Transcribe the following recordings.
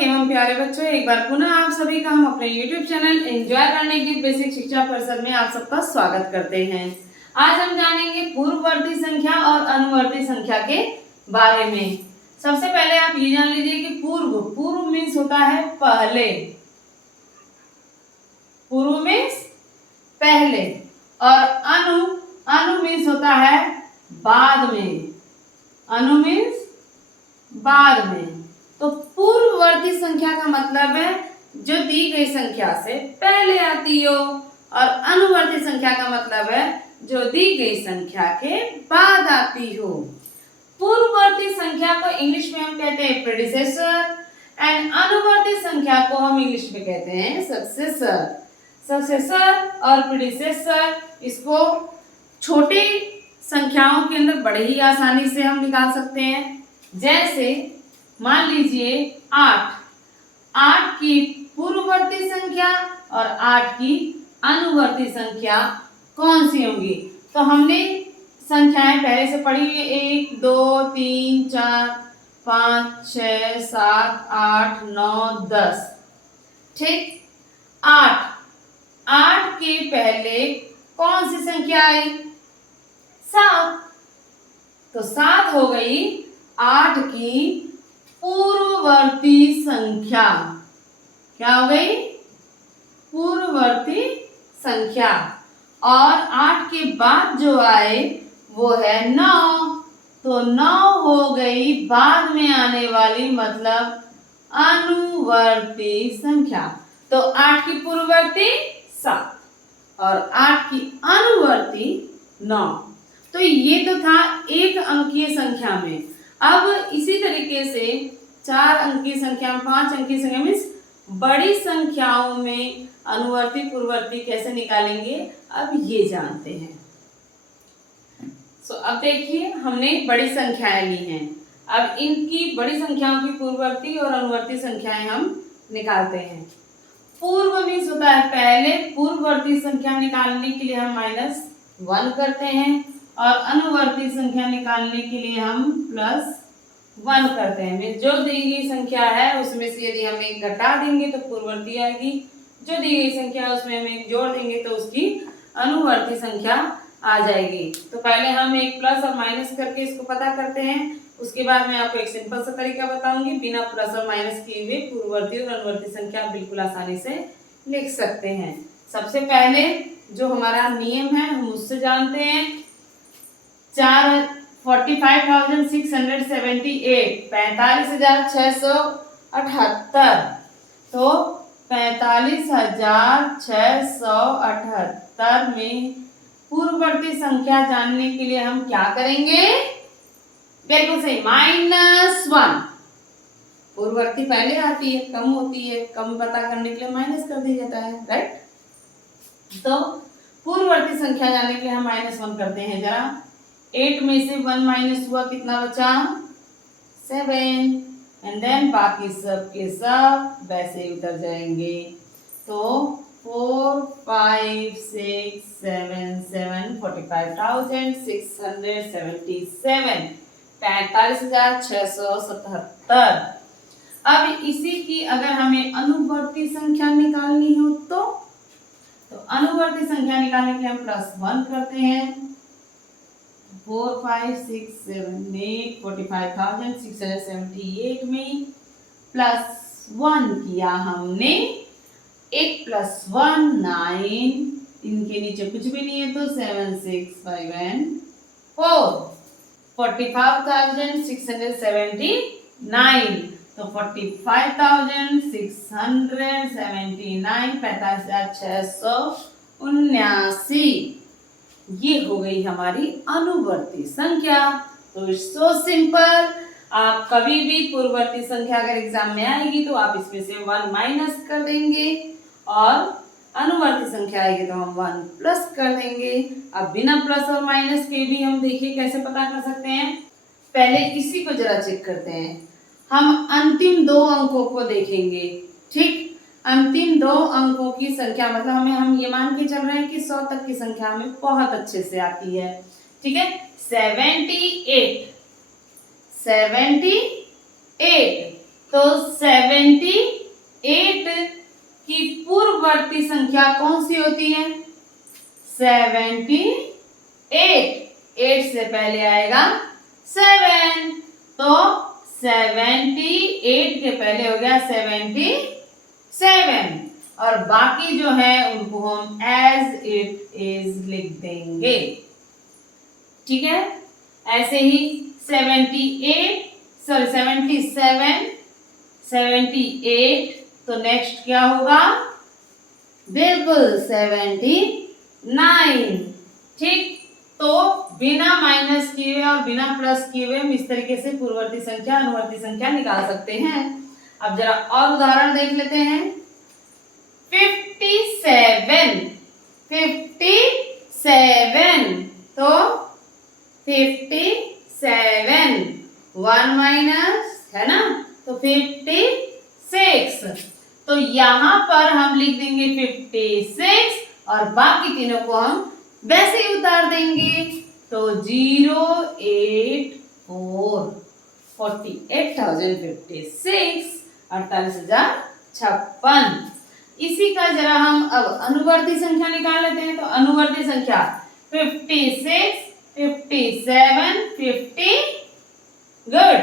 अध्यापक एवं प्यारे बच्चों, एक बार पुनः आप सभी का हम अपने YouTube चैनल एंजॉय करने की बेसिक शिक्षा परिषद में आप सबका स्वागत करते हैं। आज हम जानेंगे पूर्ववर्ती संख्या और अनुवर्ती संख्या के बारे में। सबसे पहले आप ये जान लीजिए कि पूर्व मीन्स होता है पहले, पूर्व मीन्स पहले, और अनु मीन्स होता है बाद में, अनु मीन्स बाद में। तो पूर्ववर्ती संख्या का मतलब है जो दी गई संख्या से पहले आती हो, और अनुवर्ती संख्या का मतलब है जो दी गई संख्या के बाद आती हो। पूर्ववर्ती संख्या को इंग्लिश में हम कहते हैं प्रेडिसेसर, एंड अनुवर्ती संख्या को हम इंग्लिश में कहते हैं सक्सेसर। सक्सेसर और प्रेडिसेसर, इसको छोटी संख्याओं के अंदर बड़े ही आसानी से हम निकाल सकते हैं। जैसे मान लीजिए 8 की पूर्ववर्ती संख्या और 8 की अनुवर्ती संख्या कौन सी होंगी? तो हमने संख्याएं पहले से पढ़ी हुई, 1 2 3 4 5 6 7 8 9 10। ठीक, 8 के पहले कौन सी संख्या आई? 7। तो 7 हो गई 8 की पूर्ववर्ती संख्या। क्या हो गई? पूर्ववर्ती संख्या। और 8 के बाद जो आए वो है 9। तो 9 हो गई बाद में आने वाली, मतलब अनुवर्ती संख्या। तो 8 की पूर्ववर्ती 7 और 8 की अनुवर्ती 9। तो ये तो था एक अंकीय संख्या में। अब इसी तरीके से 4 अंकीय संख्या में, 5 अंकीय संख्या में, बड़ी संख्याओं में अनुवर्ती पूर्ववर्ती कैसे निकालेंगे, अब ये जानते हैं। अब देखिए, हमने बड़ी संख्याएं ली हैं। अब इनकी बड़ी संख्याओं की पूर्ववर्ती और अनुवर्ती संख्याएं हम निकालते हैं। पूर्व मीन्स होता है पहले, पूर्ववर्ती संख्या निकालने के लिए हम -1 करते हैं, और अनुवर्ती संख्या निकालने के लिए हम +1 करते हैं। जो दी गई संख्या है उसमें से यदि हम एक घटा देंगे तो पूर्ववर्ती आएगी, जो दी गई संख्या है उसमें हम एक जोड़ देंगे तो उसकी अनुवर्ती संख्या आ जाएगी। तो पहले हम एक प्लस और माइनस करके इसको पता करते हैं, उसके बाद मैं आपको एक सिंपल सा तरीका बताऊंगी। बिना प्लस और माइनस किए हुए पूर्ववर्ती और अनुवर्ती संख्या बिल्कुल आसानी से लिख सकते हैं। सबसे पहले जो हमारा नियम है हम उससे जानते हैं। 45,678 45,678। तो 45,678 में पूर्ववर्ती संख्या जानने के लिए हम क्या करेंगे? बिल्कुल सही, -1। पूर्ववर्ती पहले आती है, कम होती है, कम पता करने के लिए माइनस कर दिया जाता है, राइट? तो पूर्ववर्ती संख्या जानने के लिए हम -1 करते हैं। जरा 8 में से 1 माइनस हुआ, कितना बचा? 7। एंड देन बाकी सब के सब वैसे ही उतर जाएंगे। तो 4 5 6 7 7 45,677, 45,677। अब इसी की अगर हमें अनुवर्ती संख्या निकालनी हो तो अनुवर्ती संख्या निकालने के लिए हम +1 करते हैं। 4 5 6 7 8 45,678 में +1 किया हमने। 8 + 1 9, इनके नीचे कुछ भी नहीं है तो 7 6 5 and 4 45,679। तो 45,679 45,679 ये हो गई हमारी अनुवर्ती संख्या। तो इट्स सो सिंपल। आप कभी भी पूर्ववर्ती संख्या अगर एग्जाम में आएगी तो आप इसमें से 1 माइनस कर देंगे, और अनुवर्ती संख्या आएगी तो हम 1 प्लस कर देंगे। अब बिना प्लस और माइनस के भी हम देखिए कैसे पता कर सकते हैं। पहले इसी को जरा चेक करते हैं। हम अंतिम 2 अंकों को देखेंगे। ठीक, अंतिम 2 अंकों की संख्या, मतलब हम ये मान के चल रहे हैं कि 100 तक की संख्या हमें बहुत अच्छे से आती है। ठीक है, 78 तो 78 की पूर्ववर्ती संख्या कौन सी होती है? 78, 8 से पहले आएगा 7, तो 78 के पहले हो गया 77, और बाकी जो है उनको हम एज इट इज लिख देंगे। ठीक है, ऐसे ही 77, 78, तो नेक्स्ट क्या होगा? बिल्कुल 79। ठीक, तो बिना माइनस किए और बिना प्लस किए हुए हम इस तरीके से पूर्ववर्ती संख्या अनुवर्ती संख्या निकाल सकते हैं। अब जरा और उदाहरण देख लेते हैं। 57, 57, तो 57, 1 माइनस है ना, तो 56। तो यहां पर हम लिख देंगे 56 और बाकी तीनों को हम वैसे ही उतार देंगे। तो 084, 48,056, 48,056। इसी का जरा हम अब अनुवर्ती संख्या निकाल लेते हैं। तो अनुवर्ती संख्या 56, 57, 50, गुड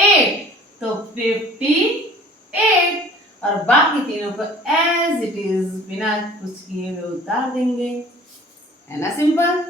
8, तो 58, और बाकी तीनों को एज इट इज बिना कुछ किए हुए उतार देंगे, है ना सिंपल।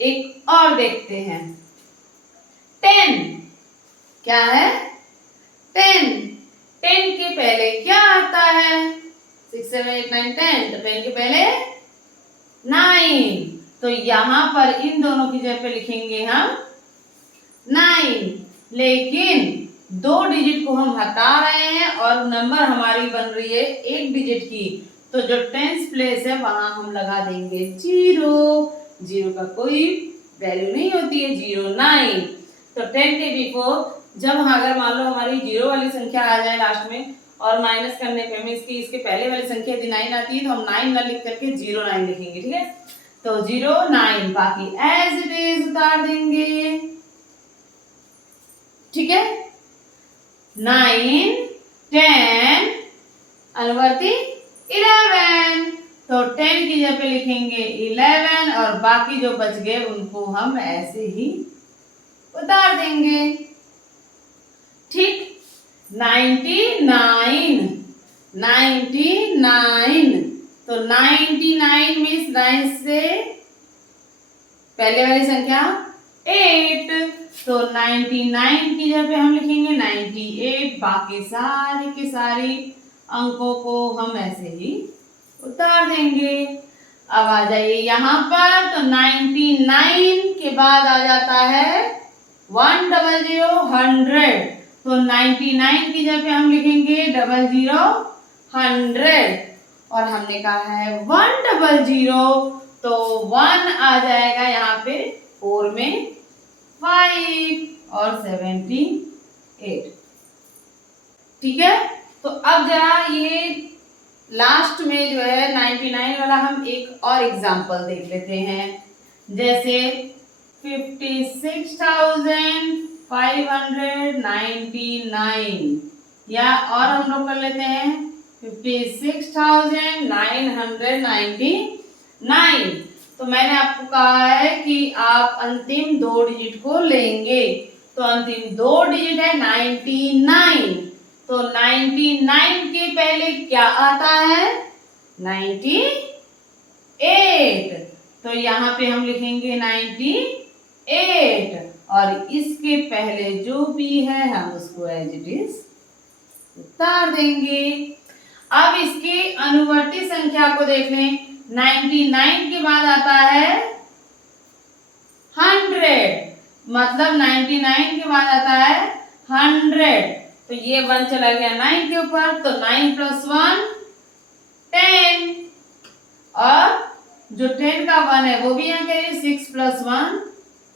एक और देखते हैं। 10 क्या है? 10 के पहले क्या आता है? 6, 7, 8, 9, 10, तो 10 के पहले 9, तो यहां पर इन दोनों की जगह पे लिखेंगे हम 9, लेकिन 2 डिजिट को हम हटा रहे हैं और नंबर हमारी बन रही है 1 डिजिट की, तो जो 10th प्लेस है वहां हम लगा देंगे 0। 0 का कोई वैल्यू नहीं होती है, 09। तो 10 के बिफोर जब अगर मान लो हमारी 0 वाली संख्या आ जाए लास्ट में और माइनस करने पे हमें इसके पहले वाली संख्या यदि 9 आती है तो हम 9 न लिख करके 09 लिखेंगे। ठीक है, तो 09, बाकी एज इट इज उतार देंगे। ठीक है, 9, 10, अनुवर्ती 11, तो 10 की जगह पे लिखेंगे 11 और बाकी जो बच गए उनको हम ऐसे ही उतार देंगे। ठीक, 99, 99, तो 99 मीन्स 9 से पहले वाली संख्या 8, तो 99 की जगह पे हम लिखेंगे 98, बाकी सारी की सारी अंकों को हम ऐसे ही उतार देंगे। अब आ जाइए यहाँ पर, तो 99 के बाद आ जाता है 100, 100, तो 99 की जगह पे हम लिखेंगे 00, 100, और हमने कहा है 100, तो 1 आ जाएगा यहाँ पे 4 में 5 और 78। ठीक है, तो अब जरा ये लास्ट में जो है 99 वाला हम एक और एग्जांपल देख लेते हैं। जैसे 56,599, या और हम लोग कर लेते हैं 56,999। तो मैंने आपको कहा है कि आप अंतिम 2 डिजिट को लेंगे, तो अंतिम 2 डिजिट है 99, तो 99 के पहले क्या आता है? 98, तो यहाँ पे हम लिखेंगे 98, और इसके पहले जो भी है हम उसको एज इट इज उतार देंगे। अब इसके अनुवर्ती संख्या को देख लें। 99 के बाद आता है 100, मतलब 99 के बाद आता है 100, तो ये 1 चला गया 9 के ऊपर, तो 9 + 1 10, और जो 10 का 1 है वो भी यहाँ करिए, 6 + 1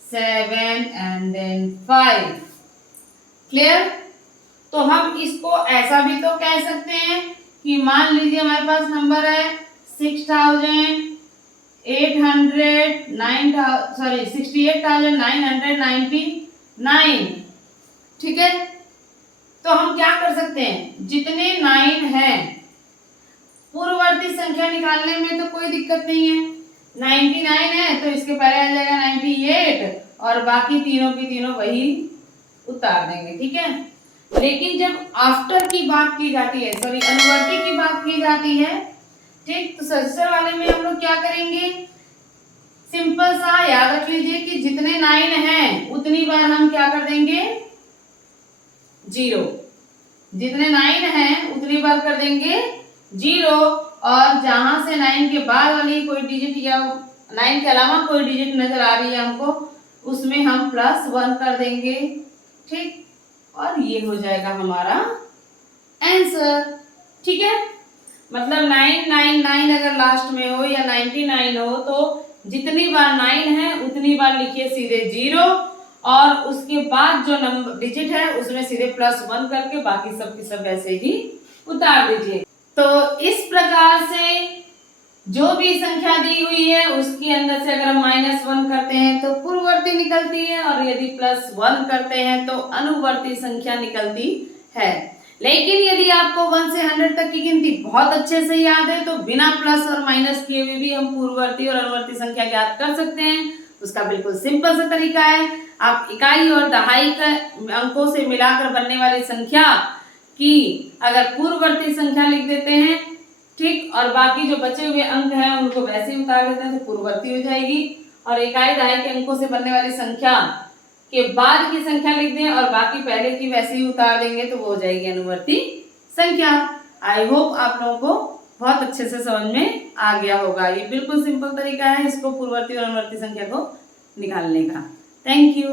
7 एंड देन 5। क्लियर? तो हम इसको ऐसा भी तो कह सकते हैं कि मान लीजिए हमारे पास नंबर है 68,999, ठीक है, तो हम क्या कर सकते हैं, जितने 9 हैं पूर्ववर्ती संख्या निकालने में तो कोई दिक्कत नहीं है। 99 है तो इसके पहले आ जाएगा 98 और बाकी तीनों की तीनों वही उतार देंगे, ठीक है। लेकिन जब आफ्टर की बात की जाती है, सॉरी अनुवर्ती की बात की जाती है, ठीक, तो सक्सेसर वाले में हम लोग क्या करेंगे, सिंपल सा याद रख लीजिए कि जितने 9 हैं उतनी बार हम क्या कर देंगे, 0। जितने 9 हैं उतनी बार कर देंगे 0 और जहां से 9 के बाद वाली कोई डिजिट या 9 के अलावा कोई डिजिट नजर आ रही है हमको, उसमें हम +1 कर देंगे, ठीक, और ये हो जाएगा हमारा आंसर, ठीक है। मतलब 999 अगर लास्ट में हो या 99 हो तो जितनी बार 9 है उतनी बार लिखिए सीधे 0 और उसके बाद जो नंबर डिजिट है उसमें सीधे +1 करके बाकी सब की सब वैसे ही उतार दीजिए। तो इस प्रकार से जो भी संख्या दी हुई है उसके अंदर से अगर हम -1 करते हैं तो पूर्ववर्ती निकलती है और यदि +1 करते हैं तो अनुवर्ती संख्या निकलती है। लेकिन यदि आपको 1 से 100 तक की गिनती बहुत अच्छे से याद है तो बिना प्लस और माइनस किए हुए भी हम पूर्ववर्ती और अनुवर्ती संख्या ज्ञात कर सकते हैं। उसका बिल्कुल सिंपल सा तरीका है, आप इकाई और दहाई का अंकों से मिलाकर बनने वाली संख्या की अगर पूर्ववर्ती संख्या लिख देते हैं, ठीक, और बाकी जो बचे हुए अंक हैं उनको वैसे ही उतार देते हैं तो पूर्ववर्ती हो जाएगी। और इकाई दहाई के अंकों से बनने वाली संख्या के बाद की संख्या लिख दें और बाकी पहले की वैसे ही उतार देंगे तो वो हो जाएगी अनुवर्ती संख्या। आई होप आप लोगों को बहुत अच्छे से समझ में आ गया होगा। ये बिल्कुल सिंपल तरीका है इसको पूर्ववर्ती और अनुवर्ती संख्या को निकालने का। Thank you.